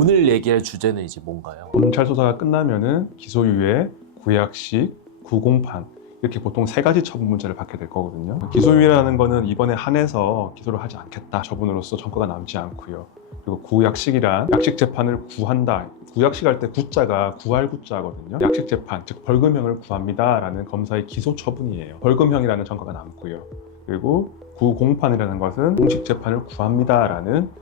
오늘 얘기할 주제는 이제 뭔가요? 검찰 수사가 끝나면은 기소유예, 구약식, 구공판 이렇게 보통 세 가지 처분 문제를 받게 될 거거든요. 기소유예라는 거는 이번에 한해서 기소를 하지 않겠다 처분으로서 전과가 남지 않고요. 그리고 구약식이란 약식 재판을 구한다. 구약식 할 때 구자가 구할 구자거든요. 약식 재판, 즉 벌금형을 구합니다라는 검사의 기소 처분이에요. 벌금형이라는 전과가 남고요. 그리고 구공판이라는 것은 공식 재판을 구합니다라는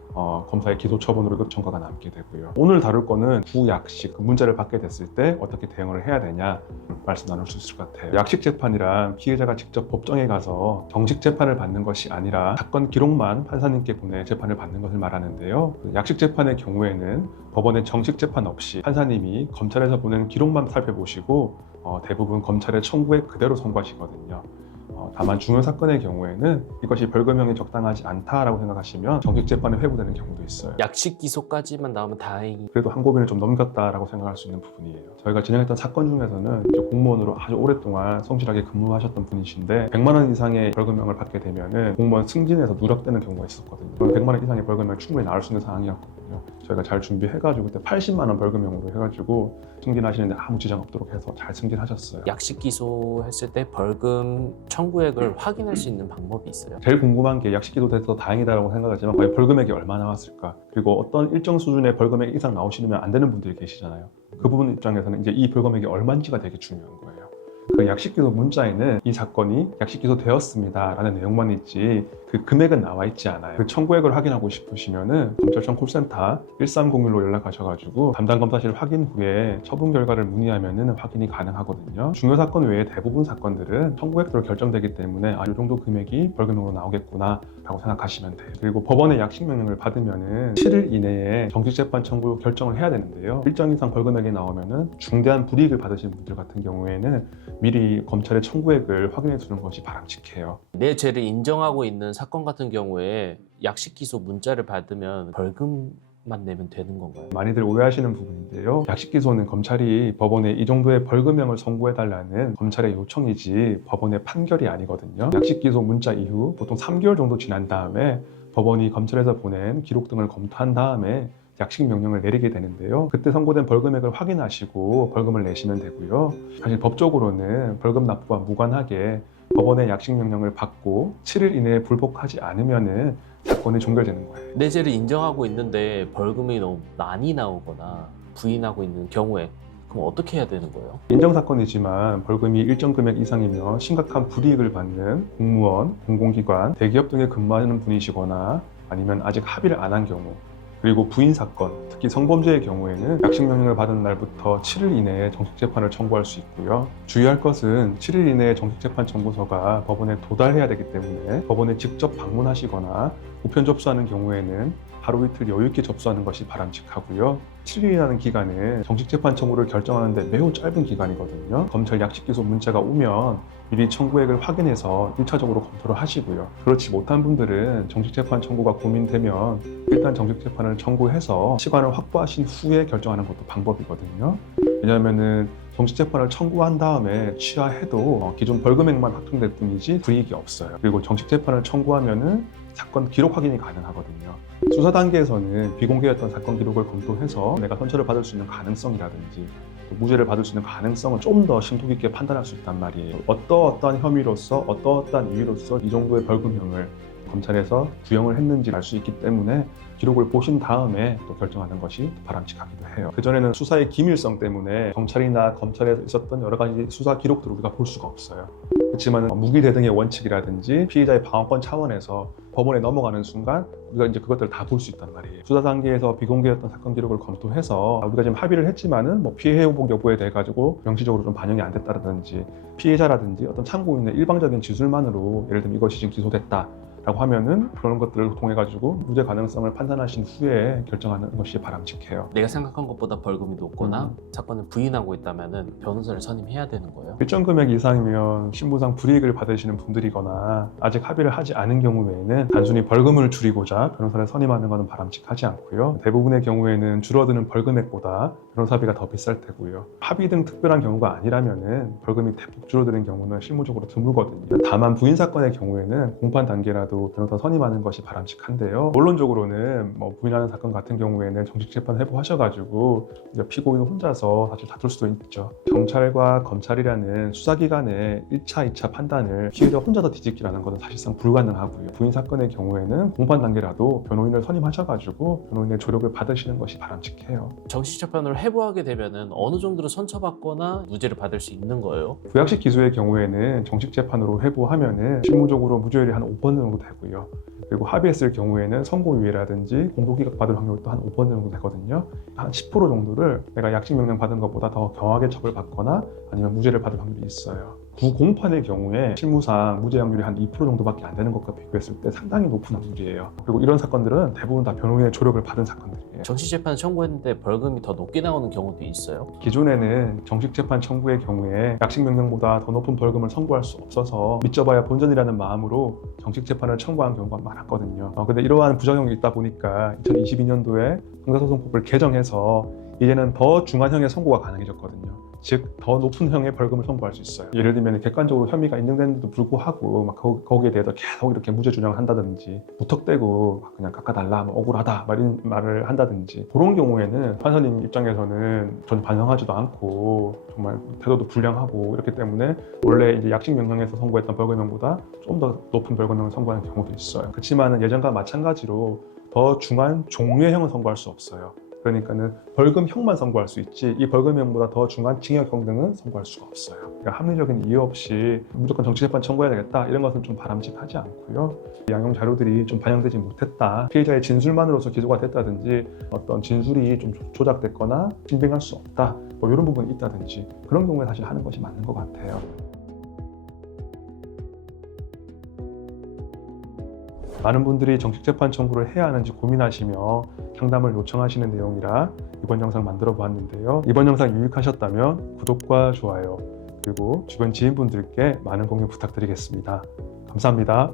검사의 기소 처분으로 전과가 남게 되고요. 오늘 다룰 거는 구약식 문제를 받게 됐을 때 어떻게 대응을 해야 되냐 말씀 나눌 수 있을 것 같아요. 약식 재판이란 피해자가 직접 법정에 가서 정식 재판을 받는 것이 아니라 사건 기록만 판사님께 보내 재판을 받는 것을 말하는데요. 약식 재판의 경우에는 법원의 정식 재판 없이 판사님이 검찰에서 보낸 기록만 살펴보시고 대부분 검찰의 청구에 그대로 선고하시거든요. 다만 중요 사건의 경우에는 이것이 벌금형이 적당하지 않다라고 생각하시면 정식 재판에 회부되는 경우도 있어요. 약식 기소까지만 나오면 다행히. 그래도 한 고비를 좀 넘겼다라고 생각할 수 있는 부분이에요. 저희가 진행했던 사건 중에서는 이제 공무원으로 아주 오랫동안 성실하게 근무하셨던 분이신데 100만 원 이상의 벌금형을 받게 되면은 공무원 승진에서 누락되는 경우가 있었거든요. 100만 원 이상의 벌금형이 충분히 나올 수 있는 상황이었거든요. 저희가 잘 준비해가지고 그때 80만 원 벌금형으로 해가지고 승진하시는데 아무 지장 없도록 해서 잘 승진하셨어요. 약식 기소했을 때 벌금 청구액을 확인할 수 있는 방법이 있어요? 제일 궁금한 게 약식 기소돼서 다행이다라고 생각하지만 과연 벌금액이 얼마 나왔을까? 그리고 어떤 일정 수준의 벌금액 이상 나오시면 안 되는 분들이 계시잖아요. 그 부분 입장에서는 이제 이 벌금액이 얼마인지가 되게 중요한 거예요. 그 약식 기소 문자에는 이 사건이 약식 기소되었습니다 라는 내용만 있지 그 금액은 나와 있지 않아요. 그 청구액을 확인하고 싶으시면은 검찰청 콜센터 1301로 연락하셔가지고 담당 검사실 확인 후에 처분 결과를 문의하면은 확인이 가능하거든요. 중요 사건 외에 대부분 사건들은 청구액으로 결정되기 때문에 이 정도 금액이 벌금으로 나오겠구나 라고 생각하시면 돼요. 그리고 법원의 약식 명령을 받으면은 7일 이내에 정식 재판 청구 결정을 해야 되는데요. 일정 이상 벌금액이 나오면은 중대한 불이익을 받으신 분들 같은 경우에는 미리 검찰의 청구액을 확인해 주는 것이 바람직해요. 내 죄를 인정하고 있는 사건 같은 경우에 약식 기소 문자를 받으면 벌금만 내면 되는 건가요? 많이들 오해하시는 부분인데요. 약식 기소는 검찰이 법원에 이 정도의 벌금형을 선고해달라는 검찰의 요청이지 법원의 판결이 아니거든요. 약식 기소 문자 이후 보통 3개월 정도 지난 다음에 법원이 검찰에서 보낸 기록 등을 검토한 다음에 약식 명령을 내리게 되는데요. 그때 선고된 벌금액을 확인하시고 벌금을 내시면 되고요. 사실 법적으로는 벌금 납부와 무관하게 법원의 약식 명령을 받고 7일 이내에 불복하지 않으면은 사건이 종결되는 거예요. 내 죄를 인정하고 있는데 벌금이 너무 많이 나오거나 부인하고 있는 경우에 그럼 어떻게 해야 되는 거예요? 인정사건이지만 벌금이 일정 금액 이상이면 심각한 불이익을 받는 공무원, 공공기관, 대기업 등에 근무하는 분이시거나 아니면 아직 합의를 안 한 경우, 그리고 부인 사건, 특히 성범죄의 경우에는 약식 명령을 받은 날부터 7일 이내에 정식 재판을 청구할 수 있고요. 주의할 것은 7일 이내에 정식 재판 청구서가 법원에 도달해야 되기 때문에 법원에 직접 방문하시거나 우편 접수하는 경우에는 하루 이틀 여유 있게 접수하는 것이 바람직하고요. 7일이라는 기간은 정식 재판 청구를 결정하는데 매우 짧은 기간이거든요. 검찰 약식 기소 문자가 오면 미리 청구액을 확인해서 1차적으로 검토를 하시고요. 그렇지 못한 분들은 정식 재판 청구가 고민되면 일단 정식 재판을 청구해서 시간을 확보하신 후에 결정하는 것도 방법이거든요. 왜냐하면은 정식 재판을 청구한 다음에 취하해도 기존 벌금액만 확정될 뿐이지 불이익이 없어요. 그리고 정식 재판을 청구하면은 사건 기록 확인이 가능하거든요. 수사 단계에서는 비공개였던 사건 기록을 검토해서 내가 선처를 받을 수 있는 가능성이라든지 무죄를 받을 수 있는 가능성을 좀 더 심도 깊게 판단할 수 있단 말이에요. 어떠한 혐의로서 어떠한 이유로서 이 정도의 벌금형을 검찰에서 구형을 했는지 알 수 있기 때문에 기록을 보신 다음에 또 결정하는 것이 바람직하기도 해요. 그전에는 수사의 기밀성 때문에 경찰이나 검찰에서 있었던 여러 가지 수사 기록들을 우리가 볼 수가 없어요. 그렇지만 무기 대등의 원칙이라든지 피의자의 방어권 차원에서 법원에 넘어가는 순간 우리가 이제 그것들을 다 볼 수 있단 말이에요. 수사 단계에서 비공개였던 사건 기록을 검토해서 우리가 지금 합의를 했지만은 피해 회복 여부에 대해 가지고 명시적으로 좀 반영이 안 됐다든지 피해자라든지 어떤 참고인의 일방적인 지술만으로 예를 들면 이것이 지금 기소됐다 라고 하면은 그런 것들을 통해 가지고 무죄 가능성을 판단하신 후에 결정하는 것이 바람직해요. 내가 생각한 것보다 벌금이 높거나 사건을 부인하고 있다면 변호사를 선임해야 되는 거예요? 일정 금액 이상이면 신분상 불이익을 받으시는 분들이거나 아직 합의를 하지 않은 경우에는 단순히 벌금을 줄이고자 변호사를 선임하는 것은 바람직하지 않고요. 대부분의 경우에는 줄어드는 벌금액보다 변호사비가 더 비쌀 테고요. 합의 등 특별한 경우가 아니라면은 벌금이 대폭 줄어드는 경우는 실무적으로 드물거든요. 다만 부인 사건의 경우에는 공판 단계라도 경우에도 변호사 선임하는 것이 바람직한데요. 본론적으로는 부인하는 사건 같은 경우에는 정식 재판 회부하셔가지고 피고인 혼자서 사실 다툴 수도 있죠. 경찰과 검찰이라는 수사기관의 1차, 2차 판단을 피해자 혼자서 뒤집기라는 것은 사실상 불가능하고요. 부인 사건의 경우에는 공판 단계라도 변호인을 선임하셔가지고 변호인의 조력을 받으시는 것이 바람직해요. 정식 재판을 회부하게 되면은 어느 정도로 선처받거나 무죄를 받을 수 있는 거예요? 구약식 기소의 경우에는 정식 재판으로 회부하면은 실무적으로 무죄율이 한 5% 정도 되고요. 그리고 합의했을 경우에는 선고유예라든지 공소기각 받을 확률도 한 5% 정도 되거든요. 한 10% 정도를 내가 약식 명령 받은 것보다 더 경하게 처벌받거나 아니면 무죄를 받을 확률이 있어요. 구공판의 경우에 실무상 무죄 확률이 한 2% 정도밖에 안 되는 것과 비교했을 때 상당히 높은 확률이에요. 그리고 이런 사건들은 대부분 다 변호인의 조력을 받은 사건들이에요. 정식 재판 청구했는데 벌금이 더 높게 나오는 경우도 있어요? 기존에는 정식 재판 청구의 경우에 약식 명령보다 더 높은 벌금을 선고할 수 없어서 믿져봐야 본전이라는 마음으로 정식 재판을 청구한 경우가 많았거든요. 근데 이러한 부작용이 있다 보니까 2022년도에 형사소송법을 개정해서 이제는 더 중한형의 선고가 가능해졌거든요. 즉 더 높은 형의 벌금을 선고할 수 있어요. 예를 들면 객관적으로 혐의가 인정되는데도 불구하고 거기에 대해서 계속 이렇게 무죄 주장을 한다든지 무턱대고 그냥 깎아달라, 억울하다 이런 말을 한다든지 그런 경우에는 판사님 입장에서는 전 반성하지도 않고 정말 태도도 불량하고 이렇기 때문에 원래 이제 약식 명령에서 선고했던 벌금형보다 좀 더 높은 벌금형을 선고하는 경우도 있어요. 그렇지만 예전과 마찬가지로 더 중한 종류형은 선고할 수 없어요. 그러니까는 벌금형만 선고할 수 있지 이 벌금형보다 더 중한 징역형 등은 선고할 수가 없어요. 그러니까 합리적인 이유 없이 무조건 정치재판 청구해야 되겠다 이런 것은 좀 바람직하지 않고요. 양형 자료들이 좀 반영되지 못했다, 피해자의 진술만으로서 기소가 됐다든지 어떤 진술이 좀 조작됐거나 신빙할 수 없다 이런 부분이 있다든지 그런 경우에 사실 하는 것이 맞는 것 같아요. 많은 분들이 정식 재판 청구를 해야 하는지 고민하시며 상담을 요청하시는 내용이라 이번 영상 만들어 보았는데요. 이번 영상 유익하셨다면 구독과 좋아요 그리고 주변 지인분들께 많은 공유 부탁드리겠습니다. 감사합니다.